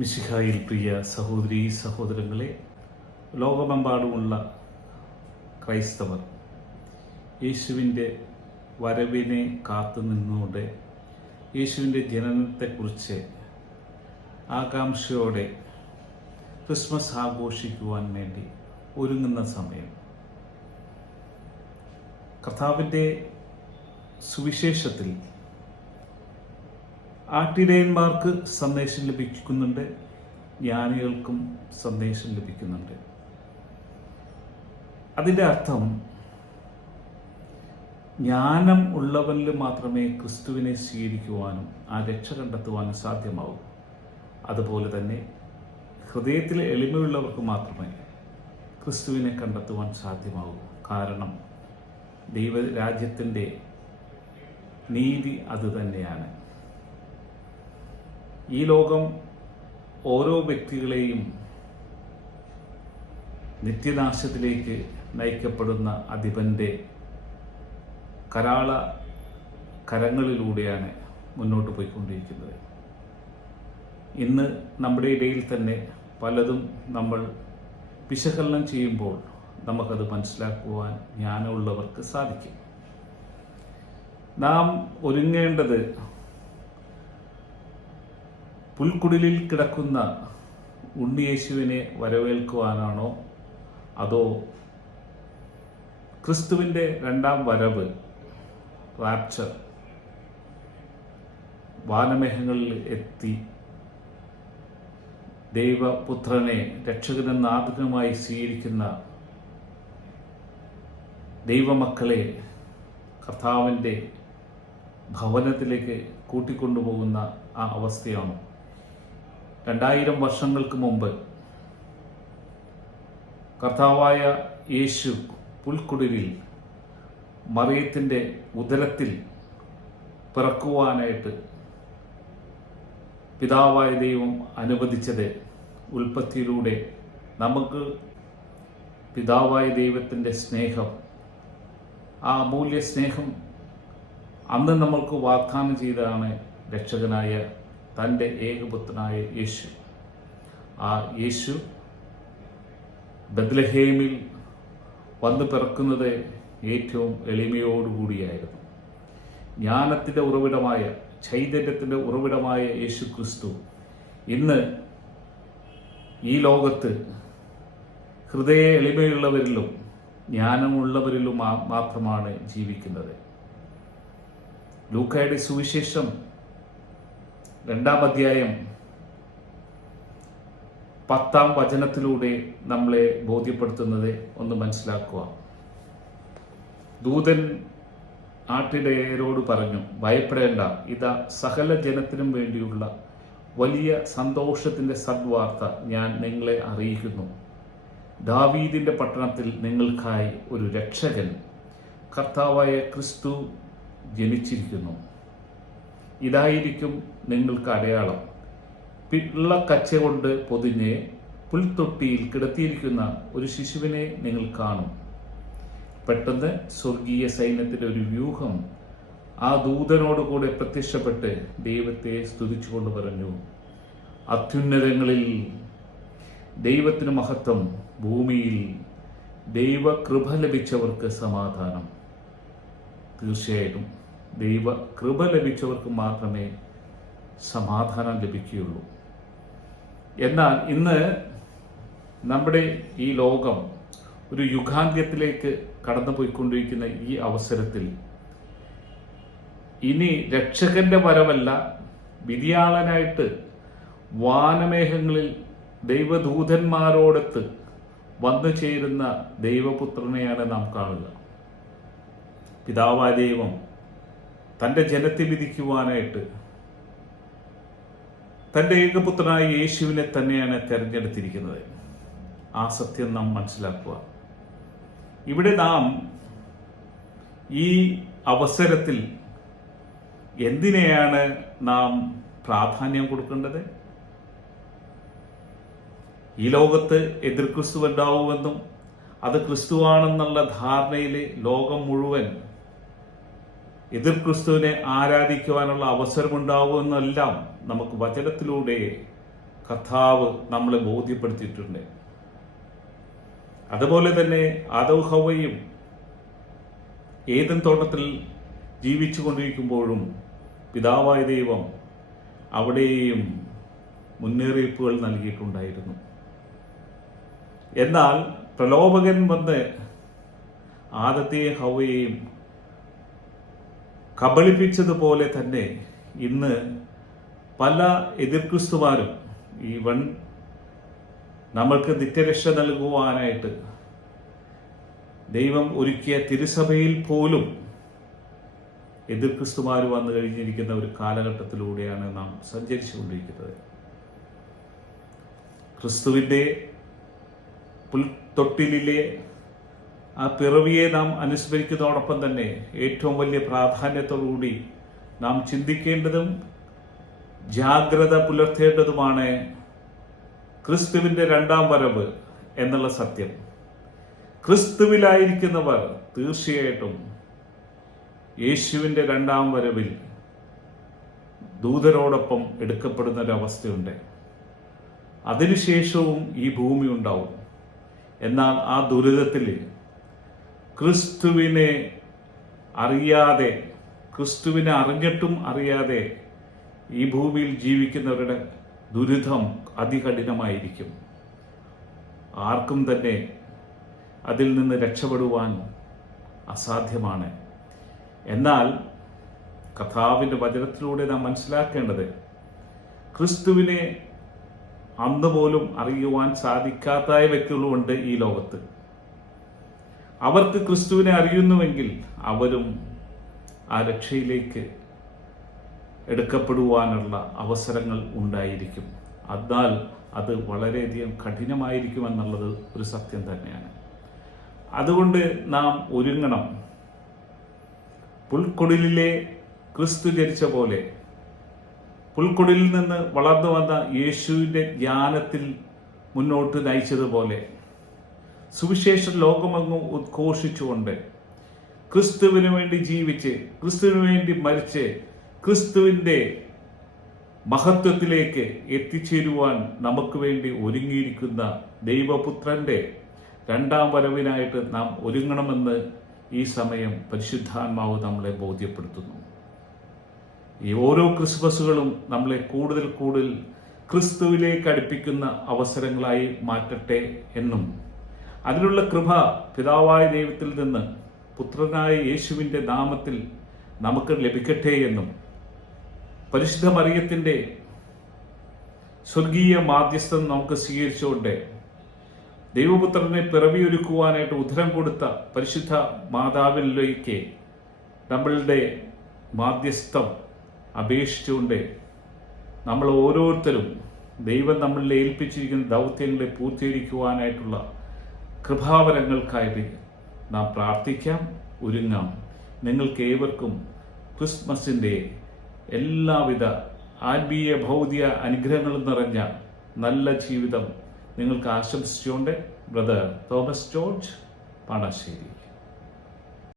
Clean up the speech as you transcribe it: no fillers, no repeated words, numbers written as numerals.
മിശിഹായിൽ പ്രിയ സഹോദരീ സഹോദരങ്ങളെ, ലോകമെമ്പാടുമുള്ള ക്രൈസ്തവർ യേശുവിൻ്റെ വരവിനെ കാത്തു നിന്നുകൊണ്ട് യേശുവിൻ്റെ ജനനത്തെക്കുറിച്ച് ആകാംക്ഷയോടെ ക്രിസ്മസ് ആഘോഷിക്കുവാൻ വേണ്ടി ഒരുങ്ങുന്ന സമയം, കർത്താവിൻ്റെ സുവിശേഷത്തിൽ ആട്ടിടയന്മാർക്ക് സന്ദേശം ലഭിക്കുന്നുണ്ട്, ജ്ഞാനികൾക്കും സന്ദേശം ലഭിക്കുന്നുണ്ട്. അതിൻ്റെ അർത്ഥം ജ്ഞാനം ഉള്ളവരിൽ മാത്രമേ ക്രിസ്തുവിനെ സ്വീകരിക്കുവാനും ആ രക്ഷ കണ്ടെത്തുവാനും സാധ്യമാവൂ. അതുപോലെ തന്നെ ഹൃദയത്തിലെ എളിമയുള്ളവർക്ക് മാത്രമേ ക്രിസ്തുവിനെ കണ്ടെത്തുവാൻ സാധ്യമാവൂ. കാരണം ദൈവരാജ്യത്തിൻ്റെ നീതി അതുതന്നെയാണ്. ഈ ലോകം ഓരോ വ്യക്തികളെയും നിത്യനാശത്തിലേക്ക് നയിക്കപ്പെടുന്ന അധിപന്റെ കരാള കരങ്ങളിലൂടെയാണ് മുന്നോട്ട് പോയിക്കൊണ്ടിരിക്കുന്നത്. ഇന്ന് നമ്മുടെ ഇടയിൽ തന്നെ പലതും നമ്മൾ വിശകലനം ചെയ്യുമ്പോൾ നമുക്കത് മനസ്സിലാക്കുവാൻ ജ്ഞാനമുള്ളവർക്ക് സാധിക്കും. നാം ഒരുങ്ങേണ്ടത് പുൽക്കുടിലിൽ കിടക്കുന്ന ഉണ്ണിയേശുവിനെ വരവേൽക്കുവാനാണോ, അതോ ക്രിസ്തുവിൻ്റെ രണ്ടാം വരവ്, റാപ്ചർ, വാനമേഘങ്ങളിൽ എത്തി ദൈവപുത്രനെ രക്ഷകനും നാഥനുമായി സ്വീകരിക്കുന്ന ദൈവമക്കളെ കർത്താവിൻ്റെ ഭവനത്തിലേക്ക് കൂട്ടിക്കൊണ്ടുപോകുന്ന ആ അവസ്ഥയാണ്? 2000 വർഷങ്ങൾക്ക് മുമ്പ് കർത്താവായ യേശു പുൽക്കുടിലിൽ മറിയത്തിൻ്റെ ഉദരത്തിൽ പിറക്കുവാനായിട്ട് പിതാവായ ദൈവം അനുവദിച്ചത് ഉൽപ്പത്തിയിലൂടെ നമുക്ക് പിതാവായ ദൈവത്തിൻ്റെ സ്നേഹം, ആ അമൂല്യ സ്നേഹം അന്ന് നമ്മൾക്ക് വാഗ്ദാനം ചെയ്തതാണ് രക്ഷകനായ തൻ്റെ ഏകപുത്രനായ യേശു. ആ യേശു ബത്ലഹേമിൽ വന്ന് പിറക്കുന്നത് ഏറ്റവും എളിമയോടുകൂടിയായിരുന്നു. ജ്ഞാനത്തിൻ്റെ ഉറവിടമായ, ചൈതന്യത്തിൻ്റെ ഉറവിടമായ യേശു ക്രിസ്തു ഇന്ന് ഈ ലോകത്ത് ഹൃദയ എളിമയുള്ളവരിലും ജ്ഞാനമുള്ളവരിലും മാത്രമാണ് ജീവിക്കുന്നത്. ലൂക്കായുടെ സുവിശേഷം 2-ാം അധ്യായം 10-ാം വചനത്തിലൂടെ നമ്മളെ ബോധ്യപ്പെടുത്തുന്നത് ഒന്ന് മനസ്സിലാക്കുക. ദൂതൻ ആട്ടിടയരോട് പറഞ്ഞു, ഭയപ്പെടേണ്ട, ഇതാ സകല ജനത്തിനും വേണ്ടിയുള്ള വലിയ സന്തോഷത്തിൻ്റെ സദ്വാർത്ത ഞാൻ നിങ്ങളെ അറിയിക്കുന്നു. ദാവീദിൻ്റെ പട്ടണത്തിൽ നിങ്ങൾക്കായി ഒരു രക്ഷകൻ, കർത്താവായ ക്രിസ്തു ജനിച്ചിരിക്കുന്നു. ഇതായിരിക്കും നിങ്ങൾക്ക് അടയാളം, പിള്ളക്കച്ച കൊണ്ട് പൊതിഞ്ഞ് പുൽത്തൊട്ടിയിൽ കിടത്തിയിരിക്കുന്ന ഒരു ശിശുവിനെ നിങ്ങൾ കാണും. പെട്ടെന്ന് സ്വർഗീയ സൈന്യത്തിൻ്റെ ഒരു വ്യൂഹം ആ ദൂതനോടുകൂടെ പ്രത്യക്ഷപ്പെട്ട് ദൈവത്തെ സ്തുതിച്ചുകൊണ്ട് പറഞ്ഞു, അത്യുന്നതങ്ങളിൽ ദൈവത്തിന് മഹത്വം, ഭൂമിയിൽ ദൈവകൃപ ലഭിച്ചവർക്ക് സമാധാനം. തീർച്ചയായിട്ടും ദൈവ കൃപ ലഭിച്ചവർക്ക് മാത്രമേ സമാധാനം ലഭിക്കുകയുള്ളൂ. എന്നാൽ ഇന്ന് നമ്മുടെ ഈ ലോകം ഒരു യുഗാന്ത്യത്തിലേക്ക് കടന്നുപോയിക്കൊണ്ടിരിക്കുന്ന ഈ അവസരത്തിൽ ഇനി രക്ഷകന്റെ വരവല്ല, വിധിയാളനായിട്ട് വാനമേഘങ്ങളിൽ ദൈവദൂതന്മാരോടൊത്ത് വന്നു ചേരുന്ന ദൈവപുത്രനെയാണ് നാം കാണുക. പിതാവായ ദൈവം തൻ്റെ ജനത്തെ വിധിക്കുവാനായിട്ട് തൻ്റെ ഏകപുത്രനായ യേശുവിനെ തന്നെയാണ് തിരഞ്ഞെടുത്തിരിക്കുന്നത്. ആ സത്യം നാം മനസ്സിലാക്കുക. ഇവിടെ നാം ഈ അവസരത്തിൽ എന്തിനെയാണ് നാം പ്രാധാന്യം കൊടുക്കേണ്ടത്? ഈ ലോകത്ത് എതിർ ക്രിസ്തു ഉണ്ടാവുമെന്നും അത് ക്രിസ്തുവാണെന്നുള്ള ധാരണയിൽ ലോകം മുഴുവൻ എതിർ ക്രിസ്തുവിനെ ആരാധിക്കുവാനുള്ള അവസരമുണ്ടാവുമെന്നെല്ലാം നമുക്ക് വചനത്തിലൂടെ കർത്താവ് നമ്മളെ ബോധ്യപ്പെടുത്തിയിട്ടുണ്ട്. അതുപോലെ തന്നെ ആദവും ഹവ്വയും ഏദൻ തോട്ടത്തിൽ ജീവിച്ചു കൊണ്ടിരിക്കുമ്പോഴും പിതാവായ ദൈവം അവിടെയും മുന്നറിയിപ്പുകൾ നൽകിയിട്ടുണ്ടായിരുന്നു. എന്നാൽ പ്രലോഭകൻ വന്ന് ആദത്തെയും ഹവ്വയെയും കബളിപ്പിച്ചതുപോലെ തന്നെ ഇന്ന് പല എതിർക്രിസ്തുമാരും നമ്മൾക്ക് നിത്യരക്ഷ നൽകുവാനായിട്ട് ദൈവം ഒരുക്കിയ തിരുസഭയിൽ പോലും എതിർക്രിസ്തുമാർ വന്നു കഴിഞ്ഞിരിക്കുന്ന ഒരു കാലഘട്ടത്തിലൂടെയാണ് നാം സഞ്ചരിച്ചുകൊണ്ടിരിക്കുന്നത്. ക്രിസ്തുവിൻ്റെ പുൽത്തൊട്ടിലിലെ ആ പിറവിയെ നാം അനുസ്മരിക്കുന്നതോടൊപ്പം തന്നെ ഏറ്റവും വലിയ പ്രാധാന്യത്തോടുകൂടി നാം ചിന്തിക്കേണ്ടതും ജാഗ്രത പുലർത്തേണ്ടതുമാണ് ക്രിസ്തുവിൻ്റെ രണ്ടാം വരവ് എന്നുള്ള സത്യം. ക്രിസ്തുവിലായിരിക്കുന്നവർ തീർച്ചയായിട്ടും യേശുവിൻ്റെ രണ്ടാം വരവിൽ ദൂതരോടൊപ്പം എടുക്കപ്പെടുന്ന ഒരവസ്ഥയുണ്ട്. അതിനുശേഷവും ഈ ഭൂമി ഉണ്ടാവും. എന്നാൽ ആ ദുരിതത്തിൽ ക്രിസ്തുവിനെ അറിഞ്ഞിട്ടും അറിയാതെ ഈ ഭൂമിയിൽ ജീവിക്കുന്നവരുടെ ദുരിതം അതികഠിനമായിരിക്കും. ആർക്കും തന്നെ അതിൽ നിന്ന് രക്ഷപ്പെടുവാൻ അസാധ്യമാണ്. എന്നാൽ കർത്താവിൻ്റെ വചനത്തിലൂടെ നാം മനസ്സിലാക്കേണ്ടത് ക്രിസ്തുവിനെ അന്ന് പോലും അറിയുവാൻ സാധിക്കാത്ത വ്യക്തികളുമുണ്ട് ഈ ലോകത്ത്. അവർക്ക് ക്രിസ്തുവിനെ അറിയുന്നുവെങ്കിൽ അവരും ആ രക്ഷയിലേക്ക് എടുക്കപ്പെടുവാനുള്ള അവസരങ്ങൾ ഉണ്ടായിരിക്കും. എന്നാൽ അത് വളരെയധികം കഠിനമായിരിക്കുമെന്നുള്ളത് ഒരു സത്യം തന്നെയാണ്. അതുകൊണ്ട് നാം ഒരുങ്ങണം. പുൽക്കൊടിലിലെ ക്രിസ്തു ജനിച്ച പോലെ പുൽക്കൊടിലിൽ നിന്ന് വളർന്നു വന്ന യേശുവിൻ്റെ ജ്ഞാനത്തിൽ മുന്നോട്ട് നയിച്ചതുപോലെ സുവിശേഷ ലോകമെങ്ങും ഉദ്ഘോഷിച്ചുകൊണ്ട് ക്രിസ്തുവിന് വേണ്ടി ജീവിച്ച് ക്രിസ്തുവിന് വേണ്ടി മരിച്ച് ക്രിസ്തുവിൻ്റെ മഹത്വത്തിലേക്ക് എത്തിച്ചേരുവാൻ നമുക്ക് വേണ്ടി ഒരുങ്ങിയിരിക്കുന്ന ദൈവപുത്രന്റെ രണ്ടാം വരവിനായിട്ട് നാം ഒരുങ്ങണമെന്ന് ഈ സമയം പരിശുദ്ധാത്മാവ് നമ്മളെ ബോധ്യപ്പെടുത്തുന്നു. ഈ ഓരോ ക്രിസ്മസുകളും നമ്മളെ കൂടുതൽ കൂടുതൽ ക്രിസ്തുവിലേക്ക് അടുപ്പിക്കുന്ന അവസരങ്ങളായി മാറ്റട്ടെ എന്നും അതിനുള്ള കൃപ പിതാവായ ദൈവത്തിൽ നിന്ന് പുത്രനായ യേശുവിൻ്റെ നാമത്തിൽ നമുക്ക് ലഭിക്കട്ടെ എന്നും പരിശുദ്ധ മറിയത്തിൻ്റെ സ്വർഗീയ മാധ്യസ്ഥം നമുക്ക് സ്വീകരിച്ചുകൊണ്ട് ദൈവപുത്രനെ പിറവിയൊരുക്കുവാനായിട്ട് ഉദരം കൊടുത്ത പരിശുദ്ധ മാതാവിലേക്ക് നമ്മളുടെ മാധ്യസ്ഥം അപേക്ഷിച്ചുകൊണ്ട് നമ്മൾ ഓരോരുത്തരും ദൈവം നമ്മളിൽ ഏൽപ്പിച്ചിരിക്കുന്ന ദൗത്യങ്ങളെ പൂർത്തീകരിക്കുവാനായിട്ടുള്ള കൃപാവരങ്ങൾക്കായിട്ട് നാം പ്രാർത്ഥിക്കാം, ഒരുങ്ങാം. നിങ്ങൾക്ക് ഏവർക്കും ക്രിസ്മസിൻ്റെ എല്ലാവിധ ആത്മീയ ഭൗതിക അനുഗ്രഹങ്ങളും നിറഞ്ഞ നല്ല ജീവിതം നിങ്ങൾക്ക് ആശംസിച്ചുകൊണ്ട് ബ്രദർ തോമസ് ജോർജ് പാണശ്ശേരി.